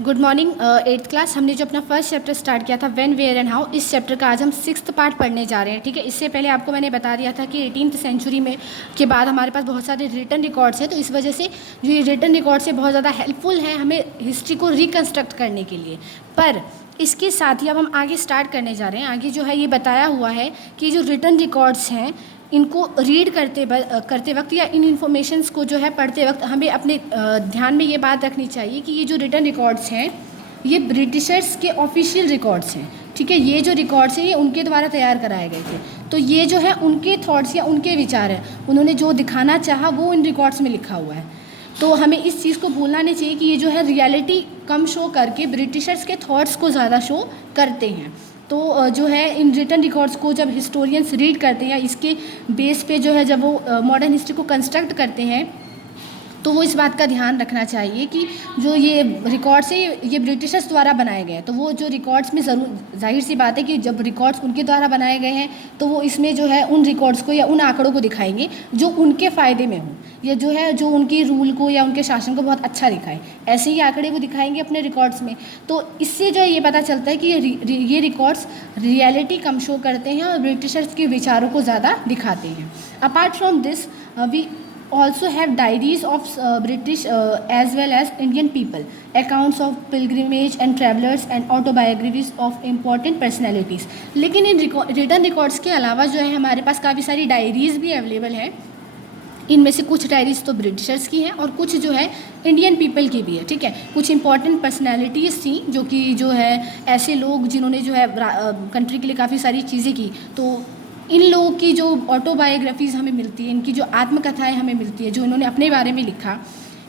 Good morning eighth class. हमने जो अपना फर्स्ट चैप्टर स्टार्ट किया था व्हेन वेयर एंड हाउ, इस चैप्टर का आज हम सिक्स्थ पार्ट पढ़ने जा रहे हैं। ठीक है, इससे पहले आपको मैंने बता दिया था कि 18th सेंचुरी में के बाद हमारे पास बहुत सारे रिटन रिकॉर्ड्स हैं, तो इस वजह से जो ये रिटन रिकॉर्ड्स है बहुत ज़्यादा हेल्पफुल हैं हमें हिस्ट्री को रिकन्स्ट्रक्ट करने के लिए। पर इसके साथ ही अब हम आगे स्टार्ट करने जा रहे हैं। आगे जो है ये बताया हुआ है कि जो रिटन रिकॉर्ड्स हैं इनको रीड करते वक्त या इन इन्फॉर्मेशंस को जो है पढ़ते वक्त हमें अपने ध्यान में ये बात रखनी चाहिए कि ये जो रिटन रिकॉर्ड्स हैं ये ब्रिटिशर्स के ऑफिशियल रिकॉर्ड्स हैं। ठीक है, ये जो रिकॉर्ड्स हैं ये उनके द्वारा तैयार कराए गए थे, तो ये जो है उनके थॉट्स या उनके विचार हैं, उन्होंने जो दिखाना चाहा वो इन रिकॉर्ड्स में लिखा हुआ है। तो हमें इस चीज़ को भूलना नहीं चाहिए कि ये जो है रियलिटी कम शो करके ब्रिटिशर्स के थॉट्स को ज़्यादा शो करते हैं। तो जो है इन रिटन रिकॉर्ड्स को जब हिस्टोरियंस रीड करते हैं या इसके बेस पे जो है जब वो मॉडर्न हिस्ट्री को कंस्ट्रक्ट करते हैं तो वो इस बात का ध्यान रखना चाहिए कि जो ये रिकॉर्ड्स है ये ब्रिटिशर्स द्वारा बनाए गए हैं। तो वो जो रिकॉर्ड्स में ज़रूर जाहिर सी बात है कि जब रिकॉर्ड्स उनके द्वारा बनाए गए हैं तो वो इसमें जो है उन रिकॉर्ड्स को या उन आंकड़ों को दिखाएंगे जो उनके फ़ायदे में हो या जो है जो उनकी रूल को या उनके शासन को बहुत अच्छा दिखाए, ऐसे ही आंकड़े वो दिखाएंगे अपने रिकॉर्ड्स में। तो इससे जो है ये पता चलता है कि ये रिकॉर्ड्स रियलिटी कम शो करते हैं और ब्रिटिशर्स के विचारों को ज़्यादा दिखाते हैं। Apart from this we also have diaries of British as well as Indian people, accounts of pilgrimage and travelers and autobiographies of important personalities। लेकिन इन रिटन रिकॉर्ड्स के अलावा जो है हमारे पास काफ़ी सारी डायरीज़ भी अवेलेबल है। इनमें से कुछ डायरीज़ तो ब्रिटिशर्स की हैं और कुछ जो है इंडियन पीपल की भी है। ठीक है, कुछ इंपॉर्टेंट पर्सनैलिटीज़ थी जो कि जो है ऐसे लोग जिन्होंने जो है कंट्री के लिए काफ़ी सारी चीज़ें की, तो इन लोगों की जो ऑटोबायोग्राफीज़ हमें मिलती है, इनकी जो आत्मकथाएं हमें मिलती है, जो इन्होंने अपने बारे में लिखा,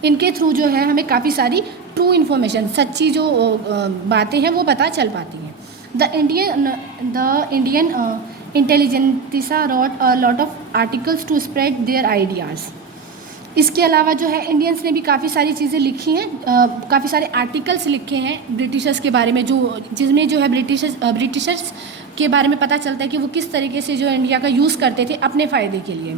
इनके थ्रू जो है हमें काफ़ी सारी ट्रू इन्फॉर्मेशन, सच्ची जो बातें हैं वो पता चल पाती हैं। The Indian intelligentsia wrote a lot of articles to spread their ideas. इसके अलावा जो है इंडियंस ने भी काफ़ी सारी चीज़ें लिखी हैं, काफ़ी सारे आर्टिकल्स लिखे हैं ब्रिटिशर्स के बारे में, जो जिसमें जो है ब्रिटिशर्स के बारे में पता चलता है कि वो किस तरीके से जो इंडिया का यूज़ करते थे अपने फ़ायदे के लिए।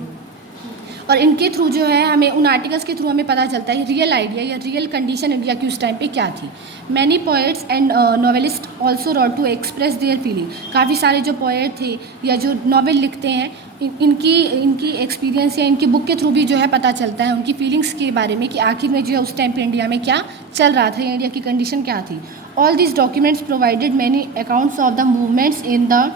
और इनके थ्रू जो है हमें उन आर्टिकल्स के थ्रू हमें पता चलता है रियल आइडिया या रियल कंडीशन इंडिया की उस टाइम पे क्या थी। Many poets and novelist also wrote to express their feeling. काफ़ी सारे जो पोएट थे या जो नॉवेल लिखते हैं इनकी एक्सपीरियंस या इनकी बुक के थ्रू भी जो है पता चलता है उनकी फीलिंग्स के बारे में कि आखिर में जो है उस टाइम पे इंडिया में क्या चल रहा था या इंडिया की कंडीशन क्या थी। All this documents provided many accounts of the movements in the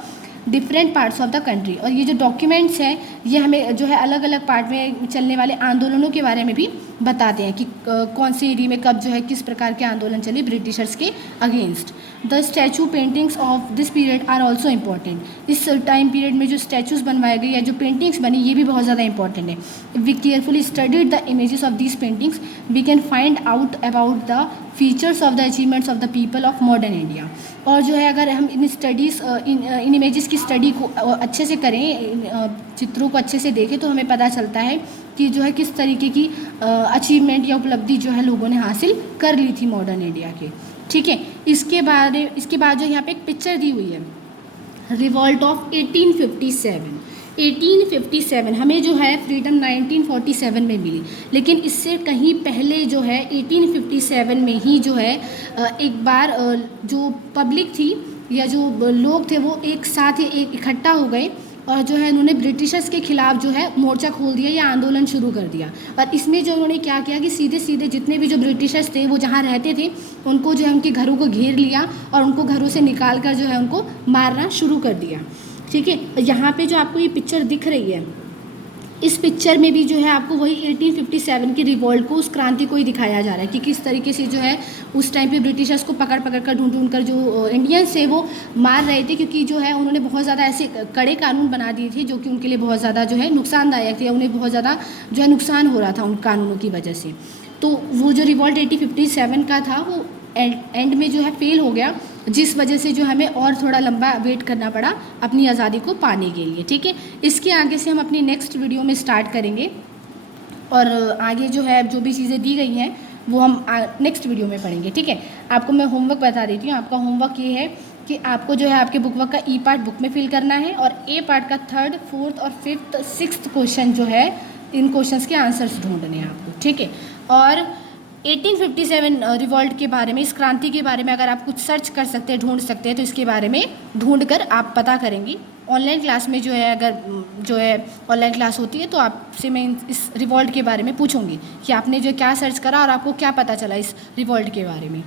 different parts of the country. और ये जो डॉक्यूमेंट्स हैं ये हमें जो है अलग अलग पार्ट में चलने वाले आंदोलनों के बारे में भी बताते हैं कि कौन से एरिया में कब जो है किस प्रकार के आंदोलन चले ब्रिटिशर्स के against. The statue paintings of this period are also important. इस टाइम पीरियड में जो स्टैचूज़ बनवाए गए या जो पेंटिंग्स बनी ये भी बहुत ज़्यादा इंपॉर्टेंट है। We carefully studied the images of these paintings we can find out about the features of the achievements of the people of modern India. और जो है अगर हम इन स्टडीज़ इन इमेजेस की स्टडी को अच्छे से करें, चित्रों को अच्छे से देखें, तो हमें पता चलता है कि जो है किस तरीके की अचीवमेंट या उपलब्धि जो है लोगों ने हासिल कर ली थी मॉडर्न इंडिया के। ठीक है, इसके बाद जो यहाँ पे एक पिक्चर दी हुई है रिवॉल्ट ऑफ 1857 हमें जो है फ्रीडम 1947 में मिली, लेकिन इससे कहीं पहले जो है 1857 में ही जो है एक बार जो पब्लिक थी या जो लोग थे वो एक साथ एक इकट्ठा हो गए और जो है उन्होंने ब्रिटिशर्स के खिलाफ जो है मोर्चा खोल दिया या आंदोलन शुरू कर दिया। और इसमें जो उन्होंने क्या किया कि सीधे सीधे जितने भी जो ब्रिटिशर्स थे वो जहाँ रहते थे उनको जो है उनके घरों को घेर लिया और उनको घरों से निकाल कर जो है उनको मारना शुरू कर दिया। ठीक है, यहाँ पे जो आपको ये पिक्चर दिख रही है इस पिक्चर में भी जो है आपको वही 1857 की रिवॉल्ट को, उस क्रांति को ही दिखाया जा रहा है कि किस तरीके से जो है उस टाइम पे ब्रिटिशर्स को पकड़ कर ढूंढ कर जो इंडियंस थे वो मार रहे थे, क्योंकि जो है उन्होंने बहुत ज़्यादा ऐसे कड़े कानून बना दिए थे जो कि उनके लिए बहुत ज़्यादा जो है नुकसानदायक थे, उन्हें बहुत ज़्यादा जो है नुकसान हो रहा था उन कानूनों की वजह से। तो वो जो रिवॉल्ट 1857 का था वो एंड में जो है फेल हो गया, जिस वजह से जो हमें और थोड़ा लंबा वेट करना पड़ा अपनी आज़ादी को पाने के लिए। ठीक है, इसके आगे से हम अपनी नेक्स्ट वीडियो में स्टार्ट करेंगे और आगे जो है जो भी चीज़ें दी गई हैं वो हम नेक्स्ट वीडियो में पढ़ेंगे। ठीक है, आपको मैं होमवर्क बता देती हूँ। आपका होमवर्क ये है कि आपको जो है आपके बुक वर्क का ई पार्ट बुक में फिल करना है और ए पार्ट का 3rd, 4th और 5th, 6th क्वेश्चन जो है इन क्वेश्चंस के आंसर्स ढूंढने हैं आपको। ठीक है, और 1857 रिवॉल्ट के बारे में, इस क्रांति के बारे में अगर आप कुछ सर्च कर सकते हैं, ढूंढ सकते हैं, तो इसके बारे में ढूंढ कर आप पता करेंगी। ऑनलाइन क्लास में जो है, अगर जो है ऑनलाइन क्लास होती है तो आपसे मैं इस रिवॉल्ट के बारे में पूछूंगी कि आपने जो क्या सर्च करा और आपको क्या पता चला इस रिवॉल्ट के बारे में।